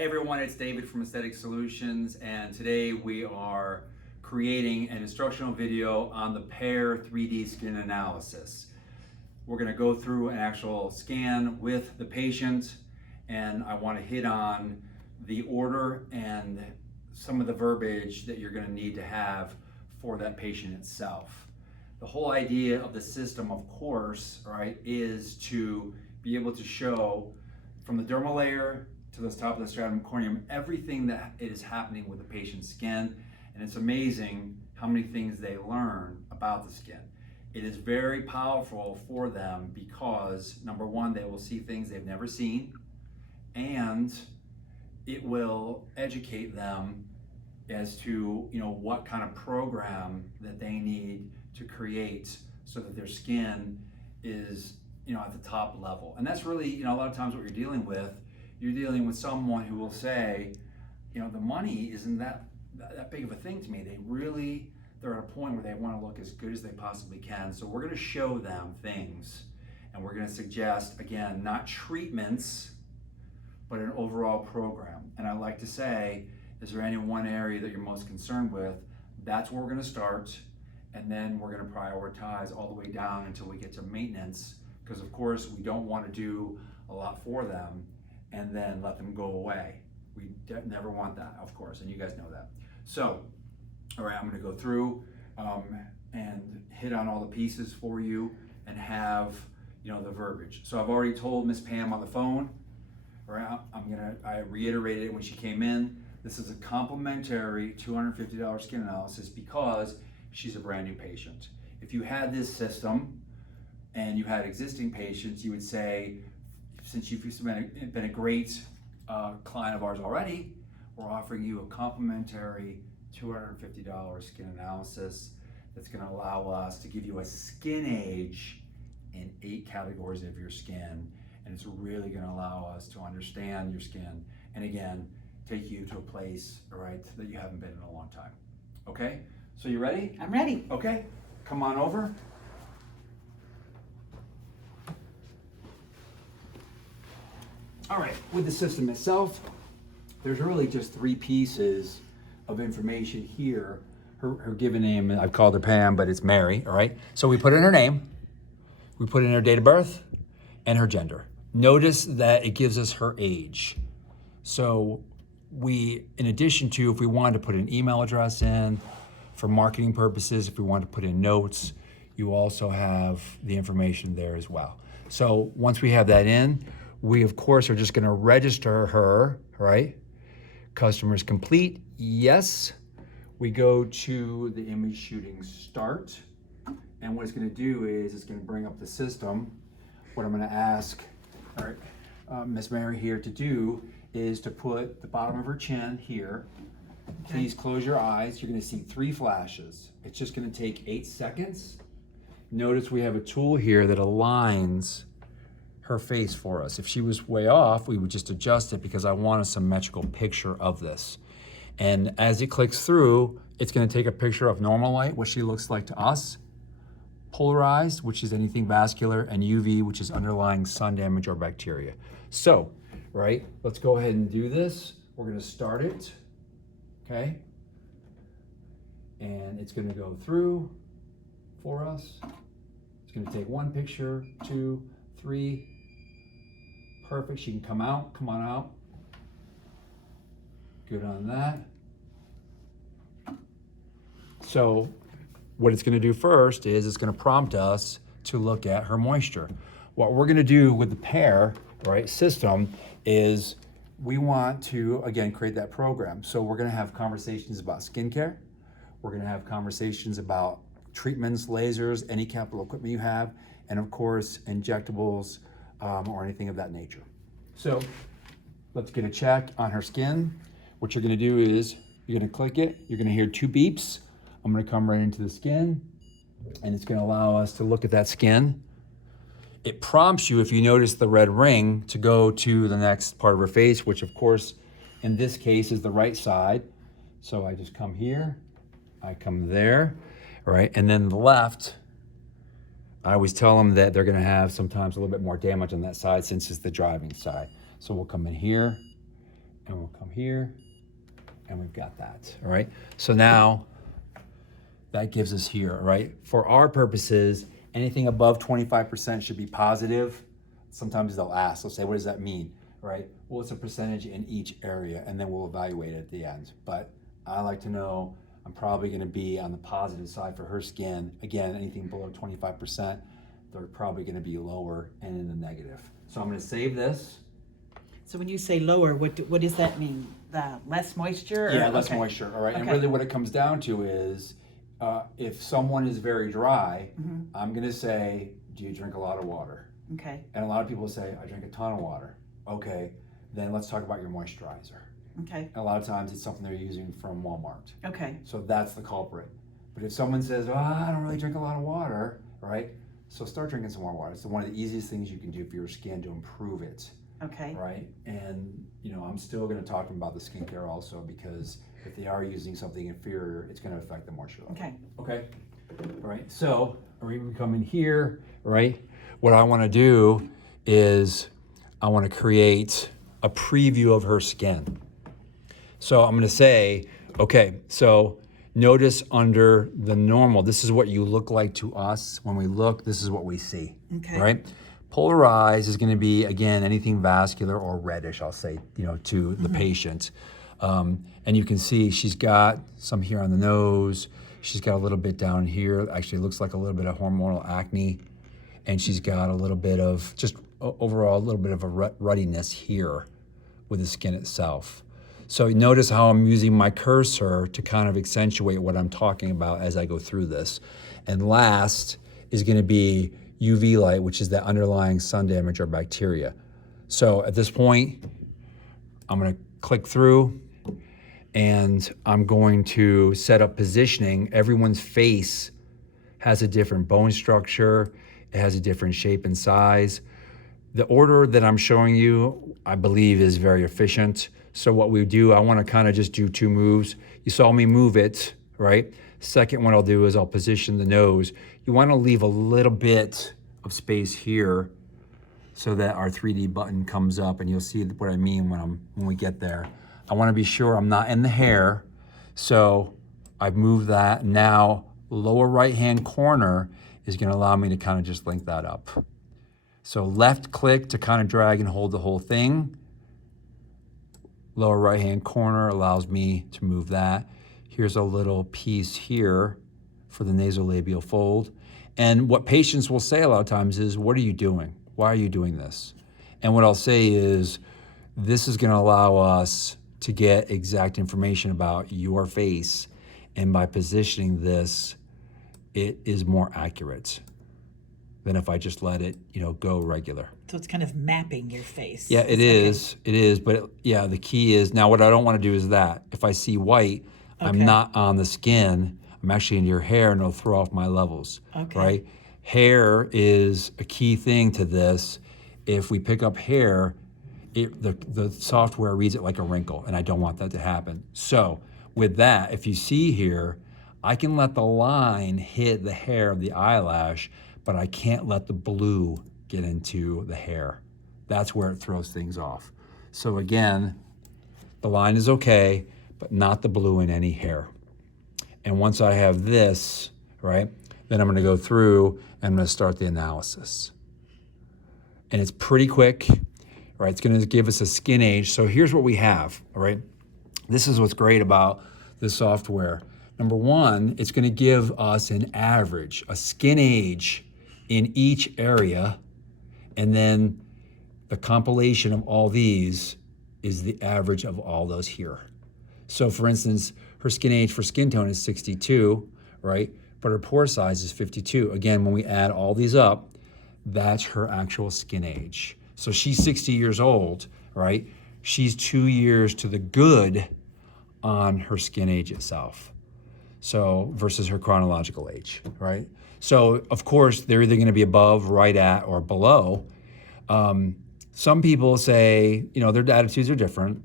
Hey everyone, it's David from Aesthetic Solutions, and today we are creating an instructional video on the Pear 3D skin analysis. We're going to go through an actual scan with the patient, and I want to hit on the order and some of the verbiage that you're going to need to have for that patient itself. The whole idea of the system, of course, right, is to be able to show from the dermal layer to the top of the stratum corneum everything that is happening with the patient's skin. And it's amazing how many things they learn about the skin. It is very powerful for them because, number one, they will see things they've never seen, and it will educate them as to what kind of program that they need to create so that their skin is at the top level. And that's really a lot of times what you're dealing with. You're dealing with someone who will say, the money isn't that big of a thing to me. They're at a point where they want to look as good as they possibly can. So we're going to show them things, and we're going to suggest, again, not treatments, but an overall program. And I like to say, is there any one area that you're most concerned with? That's where we're going to start, and then we're going to prioritize all the way down until we get to maintenance, because of course we don't want to do a lot for them and then let them go away. We never want that, of course, and you guys know that. So, all right, I'm going to go through and hit on all the pieces for you and have the verbiage. So I've already told Miss Pam on the phone. All right, I reiterated it when she came in. This is a complimentary $250 skin analysis because she's a brand new patient. If you had this system and you had existing patients, you would say, since you've been a great client of ours already, we're offering you a complimentary $250 skin analysis that's going to allow us to give you a skin age in 8 categories of your skin. And it's really going to allow us to understand your skin and, again, take you to a place, all right, that you haven't been in a long time. Okay? So you ready? I'm ready. Okay. Come on over. All right, with the system itself, there's really just 3 pieces of information here. Her given name, I've called her Pam, but it's Mary, all right? So we put in her name, we put in her date of birth, and her gender. Notice that it gives us her age. So we, in addition to, if we wanted to put an email address in for marketing purposes, if we wanted to put in notes, you also have the information there as well. So once we have that in, we of course are just gonna register her, right? Customers complete, yes. We go to the image shooting start. And what it's gonna do is it's gonna bring up the system. What I'm gonna ask, all right, Miss Mary here to do is to put the bottom of her chin here. Please close your eyes. You're gonna see 3 flashes. It's just gonna take 8 seconds. Notice we have a tool here that aligns her face for us. If she was way off, we would just adjust it because I want a symmetrical picture of this. And as it clicks through, it's gonna take a picture of normal light, what she looks like to us, polarized, which is anything vascular, and UV, which is underlying sun damage or bacteria. So, right, let's go ahead and do this. We're gonna start it, okay? And it's gonna go through for us. It's gonna take 1 picture, 2, 3, perfect. She can come on out. Good on that. So what it's gonna do first is it's gonna prompt us to look at her moisture. What we're gonna do with the Pear, right, system is we want to, again, create that program. So we're gonna have conversations about skincare. We're gonna have conversations about treatments, lasers, any capital equipment you have, and of course, injectables, or anything of that nature. So let's get a check on her skin. What you're gonna do is you're gonna click it, you're gonna hear 2 beeps. I'm gonna come right into the skin, and it's gonna allow us to look at that skin. It prompts you, if you notice the red ring, to go to the next part of her face, which of course, in this case, is the right side. So I just come here, I come there, all right? And then the left, I always tell them that they're gonna have sometimes a little bit more damage on that side since it's the driving side. So we'll come in here and we'll come here, and we've got that, all right? So now, that gives us here, right? For our purposes, anything above 25% should be positive. Sometimes they'll ask, they'll say, what does that mean, right? Well, it's a percentage in each area, and then we'll evaluate it at the end. But I like to know I'm probably gonna be on the positive side for her skin. Again, anything below 25%, they're probably gonna be lower and in the negative. So I'm gonna save this. So when you say lower, what does that mean? Less moisture? Or? Yeah, less Okay. moisture, all right? Okay. And really what it comes down to is, if someone is very dry, I'm gonna say, do you drink a lot of water? Okay. And a lot of people say, I drink a ton of water. Okay, then let's talk about your moisturizer. Okay. And a lot of times it's something they're using from Walmart. Okay. So that's the culprit. But if someone says, oh, I don't really drink a lot of water, right? So start drinking some more water. It's one of the easiest things you can do for your skin to improve it. Okay. Right? And, you know, I'm still going to talk to them about the skincare also, because if they are using something inferior, it's going to affect the moisture level. Okay. Okay. All right. So we come in here, right? What I want to do is I want to create a preview of her skin. So I'm going to say, okay, so notice under the normal, this is what you look like to us. When we look, this is what we see. Okay. Right? Polarized is going to be, again, anything vascular or reddish, I'll say, you know, to the patient. And you can see she's got some here on the nose. She's got a little bit down here. Actually, it looks like a little bit of hormonal acne. And she's got a little bit of, just overall, a little bit of a ruddiness here with the skin itself. So notice how I'm using my cursor to kind of accentuate what I'm talking about as I go through this. And last is going to be UV light, which is the underlying sun damage or bacteria. So at this point, I'm going to click through and I'm going to set up positioning. Everyone's face has a different bone structure. It has a different shape and size. The order that I'm showing you, I believe, is very efficient. So what we do, I want to kind of just do two moves. You saw me move it, right? Second one I'll do is I'll position the nose. You want to leave a little bit of space here so that our 3D button comes up, and you'll see what I mean when we get there. I want to be sure I'm not in the hair. So I've moved that. Now, lower right-hand corner is going to allow me to kind of just link that up. So left click to kind of drag and hold the whole thing. Lower right-hand corner allows me to move that. Here's a little piece here for the nasolabial fold. And what patients will say a lot of times is, what are you doing? Why are you doing this? And what I'll say is, this is going to allow us to get exact information about your face. And by positioning this, it is more accurate than if I just let it, you know, go regular. So it's kind of mapping your face. Yeah, it is. It is. But yeah, the key is, now what I don't want to do is that. If I see white, I'm not on the skin. I'm actually in your hair, and it'll throw off my levels. Okay. Right? Hair is a key thing to this. If we pick up hair, the software reads it like a wrinkle, and I don't want that to happen. So with that, if you see here, I can let the line hit the hair of the eyelash, but I can't let the blue get into the hair. That's where it throws things off. So again, the line is okay, but not the blue in any hair. And once I have this, right, then I'm gonna go through and I'm gonna start the analysis. And it's pretty quick, right? It's gonna give us a skin age. So here's what we have, all right? This is what's great about this software. Number one, it's gonna give us an average, a skin age in each area, and then the compilation of all these is the average of all those here. So for instance, her skin age for skin tone is 62, right? But her pore size is 52. Again, when we add all these up, that's her actual skin age. So she's 60 years old, right? She's 2 years to the good on her skin age itself. So versus her chronological age, right? So of course, they're either gonna be above, right at, or below. Some people say, you know, their attitudes are different,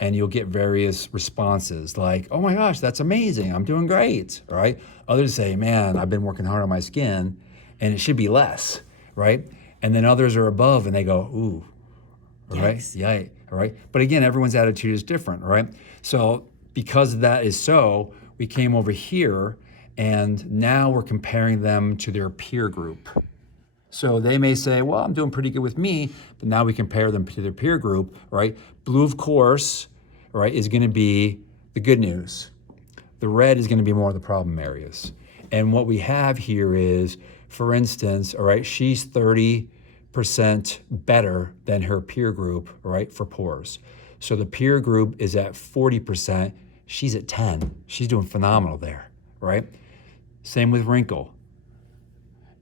and you'll get various responses like, oh my gosh, that's amazing, I'm doing great, right? Others say, man, I've been working hard on my skin, and it should be less, right? And then others are above, and they go, ooh, all right? Yikes. Yeah, all right? But again, everyone's attitude is different, all right? So because that is so, we came over here and now we're comparing them to their peer group. So they may say, well, I'm doing pretty good with me, but now we compare them to their peer group, right? Blue, of course, right, is gonna be the good news. The red is gonna be more of the problem areas. And what we have here is, for instance, all right, she's 30% better than her peer group, right, for pores. So the peer group is at 40%, she's at 10. She's doing phenomenal there, right? Same with wrinkle.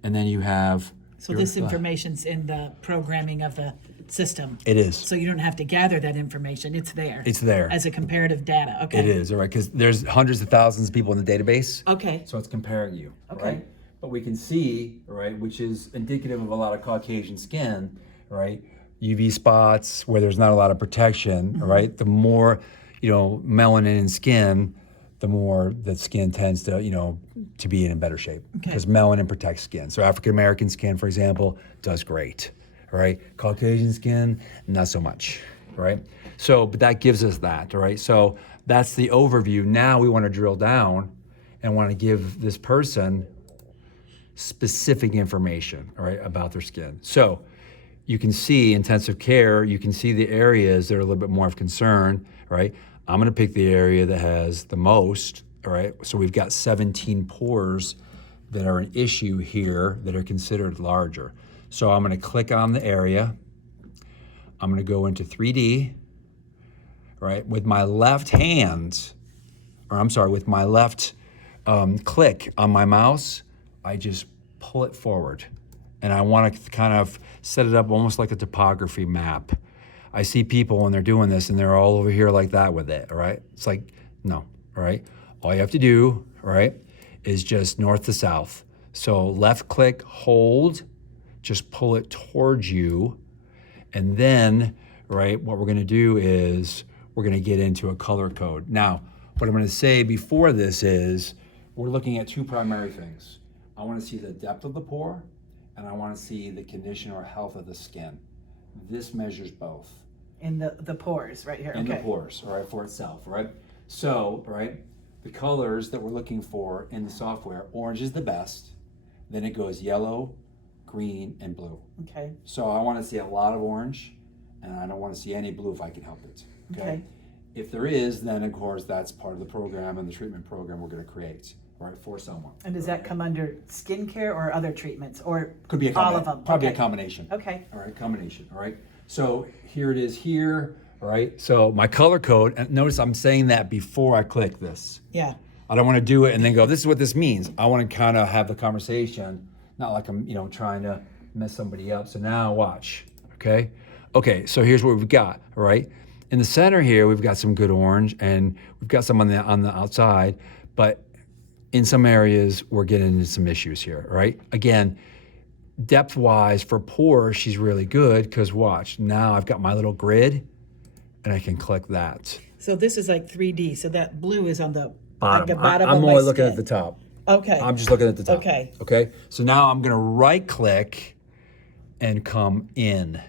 And then you have So this information's in the programming of the system. It is. So you don't have to gather that information, it's there. It's there. As a comparative data, okay. It is, all right, because there's hundreds of thousands of people in the database. Okay. So it's comparing you, Okay. right? But we can see, right, which is indicative of a lot of Caucasian skin, right? UV spots where there's not a lot of protection, right? The more, melanin in skin, the more the skin tends to, to be in a better shape because melanin protects skin. So African American skin, for example, does great, right? Caucasian skin, not so much, right? So, but that gives us that, right? So that's the overview. Now we want to drill down and want to give this person specific information, all right, about their skin. So you can see intensive care, you can see the areas that are a little bit more of concern, right? I'm gonna pick the area that has the most, all right? So we've got 17 pores that are an issue here that are considered larger. So I'm gonna click on the area. I'm gonna go into 3D, right? With my left hand, with my left click on my mouse, I just pull it forward. And I wanna kind of set it up almost like a topography map. I see people when they're doing this and they're all over here like that with it, all right? It's like, no, all right? All you have to do, all right, is just north to south. So left click, hold, just pull it towards you. And then, right, what we're gonna do is we're gonna get into a color code. Now, what I'm gonna say before this is we're looking at two primary things. I wanna see the depth of the pore and I wanna see the condition or health of the skin. This measures both. In the pores, right here, In the pores, all right, for itself, right? So, right, the colors that we're looking for in the software, orange is the best, then it goes yellow, green, and blue. Okay. So I wanna see a lot of orange, and I don't wanna see any blue if I can help it, okay? If there is, then of course, that's part of the program and the treatment program we're gonna create, right, for someone. And does that come under skincare or other treatments, or Could be all of them? Probably Okay. a combination. Okay. All right, combination, all right? So here it is here, all right? So my color code, and notice I'm saying that before I click this. Yeah. I don't want to do it and then go, this is what this means. I want to kind of have the conversation, not like I'm, trying to mess somebody up. So now watch, okay? Okay, so here's what we've got, all right? In the center here, we've got some good orange and we've got some on the outside, but in some areas, we're getting into some issues here, right? Again, depth-wise for pores, she's really good because watch, now I've got my little grid and I can click that. So this is like 3D, so that blue is on the Bottom. Like the bottom I'm of only my looking skin. at the top. Okay. I'm just looking at the top. Okay. Okay, so now I'm gonna right-click and come in.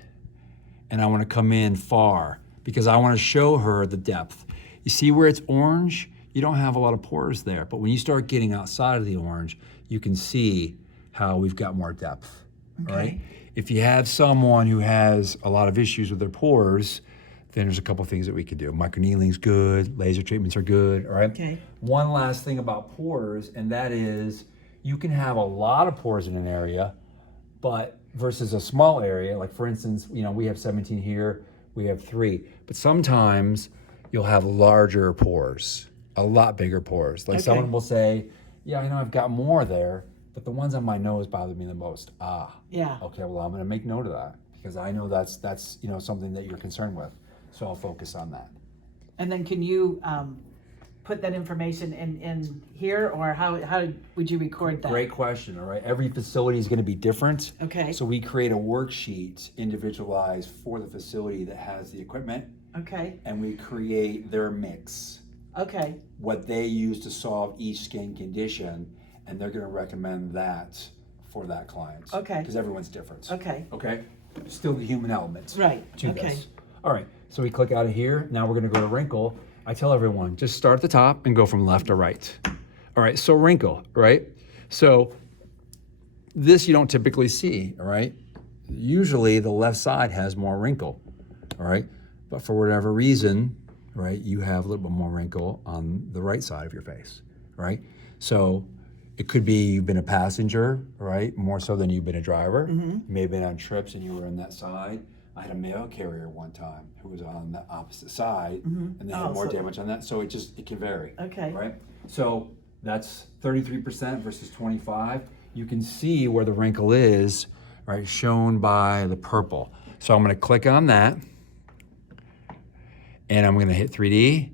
And I wanna come in far because I wanna show her the depth. You see where it's orange? You don't have a lot of pores there, but when you start getting outside of the orange, you can see how we've got more depth, all right? If you have someone who has a lot of issues with their pores, then there's a couple things that we could do. Microneedling's good, laser treatments are good, all right? Okay. One last thing about pores, and that is you can have a lot of pores in an area, but versus a small area, like for instance, we have 17 here, we have 3, but sometimes you'll have larger pores, a lot bigger pores. Like someone will say, yeah, I've got more there, but the ones on my nose bother me the most. Yeah. Okay, well, I'm gonna make note of that because I know that's something that you're concerned with. So I'll focus on that. And then can you put that information in here, or how would you record that? Great question, all right? Every facility is gonna be different. Okay. So we create a worksheet individualized for the facility that has the equipment, Okay. and we create their mix, Okay. what they use to solve each skin condition, and they're gonna recommend that for that client. Okay. Because everyone's different. Okay. Okay? still the human element Right, to okay. this. All right, so we click out of here. Now we're gonna go to wrinkle. I tell everyone, just start at the top and go from left to right. All right, so wrinkle, right? So this you don't typically see, all right? Usually the left side has more wrinkle, all right? But for whatever reason, right, you have a little bit more wrinkle on the right side of your face, right? So it could be you've been a passenger, right? More so than you've been a driver. You may have been on trips and you were on that side. I had a mail carrier one time who was on the opposite side and they had more damage on that. So it can vary, Okay. right? So that's 33% versus 25. You can see where the wrinkle is, right, shown by the purple. So I'm gonna click on that and I'm gonna hit 3D.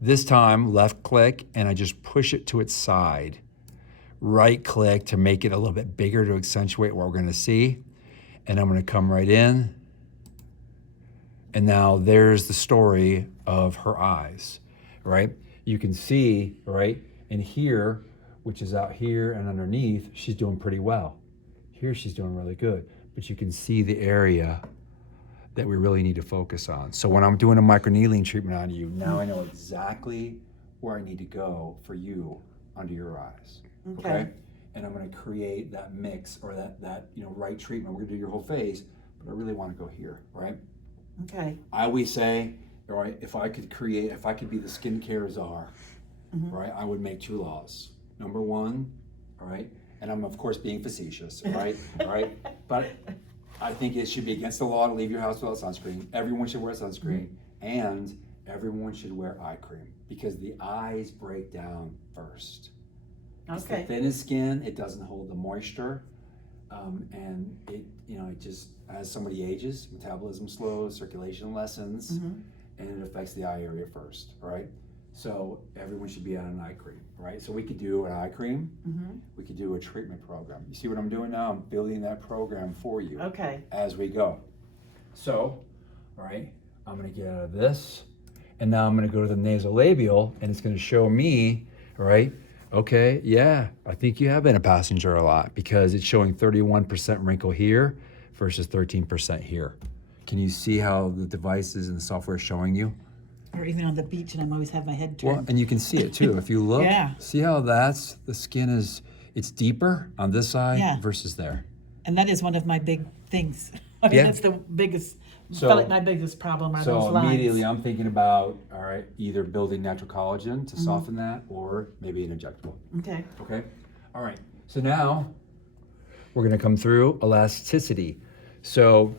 This time, left click, and I just push it to its side. Right click to make it a little bit bigger to accentuate what we're gonna see. And I'm gonna come right in. And now there's the story of her eyes, right? You can see, right, in here, which is out here and underneath, she's doing pretty well. Here she's doing really good, but you can see the area that we really need to focus on. So when I'm doing a microneedling treatment on you, now I know exactly where I need to go for you under your eyes, okay? And I'm gonna create that mix or that right treatment. We're gonna do your whole face, but I really wanna go here, right? Okay. I always say, all right, if I could be the skincare czar, right, I would make 2 laws. Number 1, all right, and I'm of course being facetious, right, all right, but I think it should be against the law to leave your house without sunscreen. Everyone should wear sunscreen, and everyone should wear eye cream because the eyes break down first. It's the thinnest skin, it doesn't hold the moisture, and it just, as somebody ages, metabolism slows, circulation lessens, and it affects the eye area first, right? So everyone should be on an eye cream, right? So we could do an eye cream, we could do a treatment program. You see what I'm doing now? I'm building that program for you as we go. So, all right, I'm gonna get out of this, and now I'm gonna go to the nasolabial, and it's gonna show me, all right, okay, yeah, I think you have been a passenger a lot because it's showing 31% wrinkle here versus 13% here. Can you see how the devices and the software is showing you? Or even on the beach, and I'm always have my head turned. Well, and you can see it too. If you look, see how the skin it's deeper on this side versus there. And that is one of my big things. I mean, that's the biggest, felt like my biggest problem are those lines. So immediately I'm thinking about, all right, either building natural collagen to soften that or maybe an injectable. Okay. Okay? All right. So now we're going to come through elasticity. So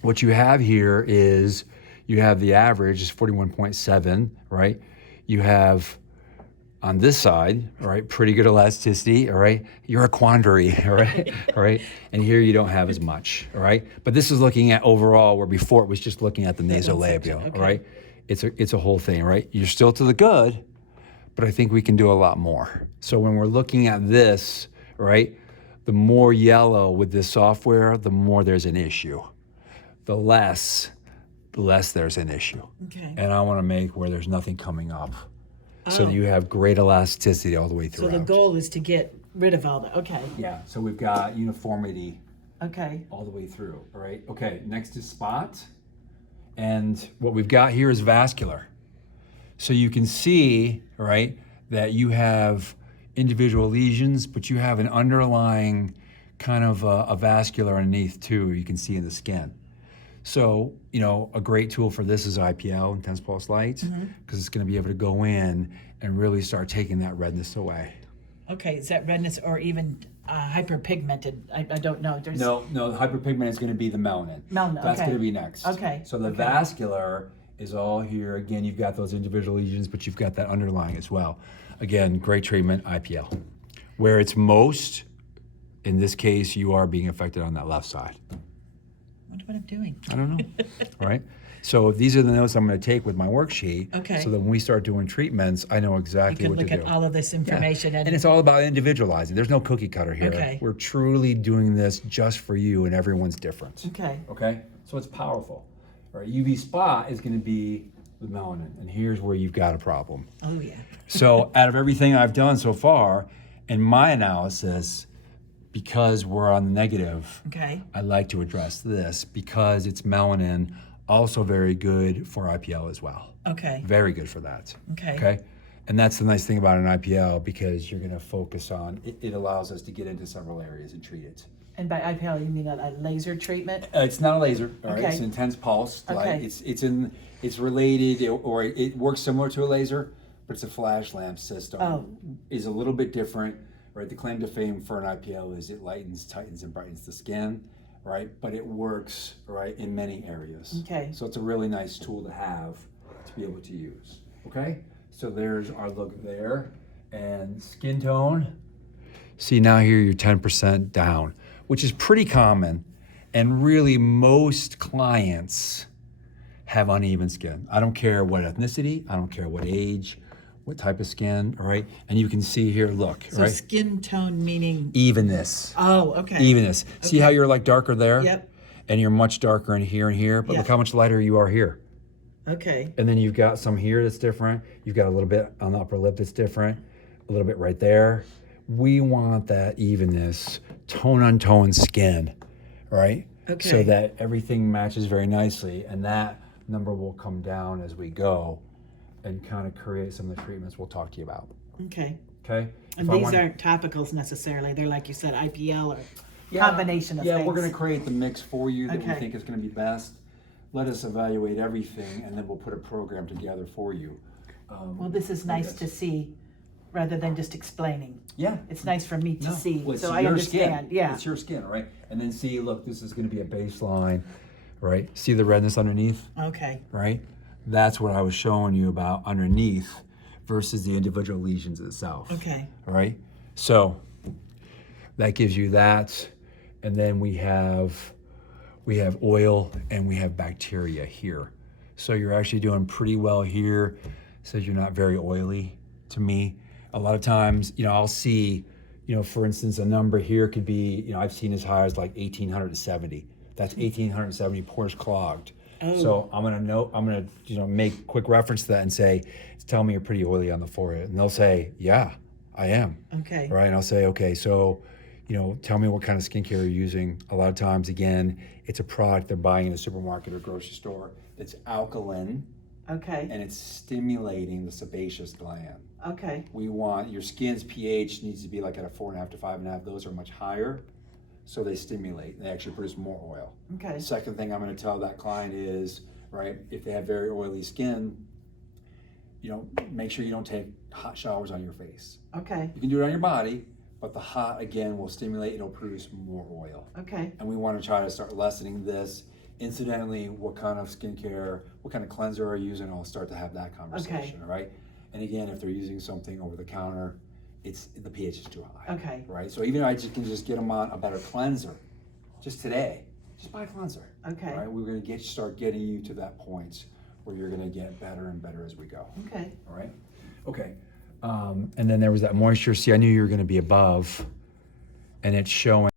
what you have here is you have the average is 41.7, right? You have on this side, all right, pretty good elasticity, all right? You're a quandary, all right? All right? And here you don't have as much, all right? But this is looking at overall where before it was just looking at the nasolabial, all right? It's a whole thing, right? You're still to the good, but I think we can do a lot more. So when we're looking at this, right, the more yellow with this software, the more there's an issue. The less there's an issue. And I want to make where there's nothing coming up. So that you have great elasticity all the way through. So the goal is to get rid of all that, Yeah, so we've got uniformity all the way through, all right? Okay, next is spot. And what we've got here is vascular. So you can see, right, that you have individual lesions, but you have an underlying kind of a vascular underneath too, you can see in the skin. So, a great tool for this is IPL, intense pulse light, because it's going to be able to go in and really start taking that redness away. Okay, is that redness or even hyperpigmented? I don't know. No, the hyperpigment is going to be the melanin. That's going to be next. So the vascular is all here. Again, you've got those individual lesions, but you've got that underlying as well. Again, great treatment, IPL. Where it's most, in this case, you are being affected on that left side. I wonder what I'm doing. I don't know. All right. So these are the notes I'm going to take with my worksheet. So that when we start doing treatments, I know exactly what to do. You can look at all of this information. And it's all about individualizing. There's no cookie cutter here. We're truly doing this just for you, and everyone's different. Okay? So it's powerful. All right, UV spot is going to be the melanin, and here's where you've got a problem. So out of everything I've done so far, in my analysis, because we're on the negative, Okay. I like to address this because it's melanin, also very good for IPL as well. Okay. Very good for that. Okay. Okay. And that's the nice thing about an IPL, because you're going to focus on it. It allows us to get into several areas and treat it. And by IPL, you mean a laser treatment? It's not a laser, all right? Okay. It's an intense pulse. Okay. It's related, or it works similar to a laser, but it's a flash lamp system. Oh. Is a little bit different, right? The claim to fame for an IPL is it lightens, tightens, and brightens the skin, right? But it works, right, in many areas. Okay. So it's a really nice tool to have to be able to use. Okay. So there's our look there, and skin tone. See, now here you're 10% down, which is pretty common, and really most clients have uneven skin. I don't care what ethnicity, I don't care what age, what type of skin, all right? And you can see here, look, So right? skin tone meaning? Evenness. Oh, okay. Evenness. See how you're like darker there? Yep. And you're much darker in here, but Yeah. look how much lighter you are here. Okay. And then you've got some here that's different. You've got a little bit on the upper lip that's different, a little bit right there. We want that evenness, tone on tone skin, right? Okay. So that everything matches very nicely, and that number will come down as we go and kind of create some of the treatments we'll talk to you about. Okay. Okay? And If I these want- aren't topicals necessarily. They're like you said, IPL or Yeah, combination of yeah, things. we're going to create the mix for you that we Okay. think is going to be best. Let us evaluate everything, and then we'll put a program together for you. Well, this is nice yes. to see rather than just explaining. Yeah. It's nice for me to No, see, well, it's so I your understand. Skin. Yeah. It's your skin, right? And then see, look, this is going to be a baseline, right? See the redness underneath, Okay. right? That's what I was showing you about underneath versus the individual lesions itself. Okay. All right? So that gives you that. And then we have oil and we have bacteria here. So you're actually doing pretty well here. Says you're not very oily to me. A lot of times, I'll see, for instance, a number here could be, I've seen as high as like 1,870. That's 1,870 pores clogged. Oh. So I'm gonna make quick reference to that and say, tell me you're pretty oily on the forehead. And they'll say, yeah, I am. Okay. Right, and I'll say, okay, so, tell me what kind of skincare you're using. A lot of times, again, it's a product they're buying in a supermarket or grocery store that's alkaline, Okay. and it's stimulating the sebaceous gland. Okay. We want, your skin's pH needs to be like at a 4.5 to 5.5. Those are much higher, so they stimulate. They actually produce more oil. Okay. The second thing I'm going to tell that client is, right, if they have very oily skin, make sure you don't take hot showers on your face. Okay. You can do it on your body, but the hot, again, will stimulate, it'll produce more oil. Okay. And we want to try to start lessening this. Incidentally, what kind of skincare, what kind of cleanser are you using? I'll start to have that conversation, all right? And again, if they're using something over the counter, the pH is too high. Okay. Right? So even I can just get them on a better cleanser, just today. Just buy a cleanser. Okay. All right? We're going to start getting you to that point where you're going to get better and better as we go. Okay. All right? Okay. And then there was that moisture. See, I knew you were going to be above, and it's showing.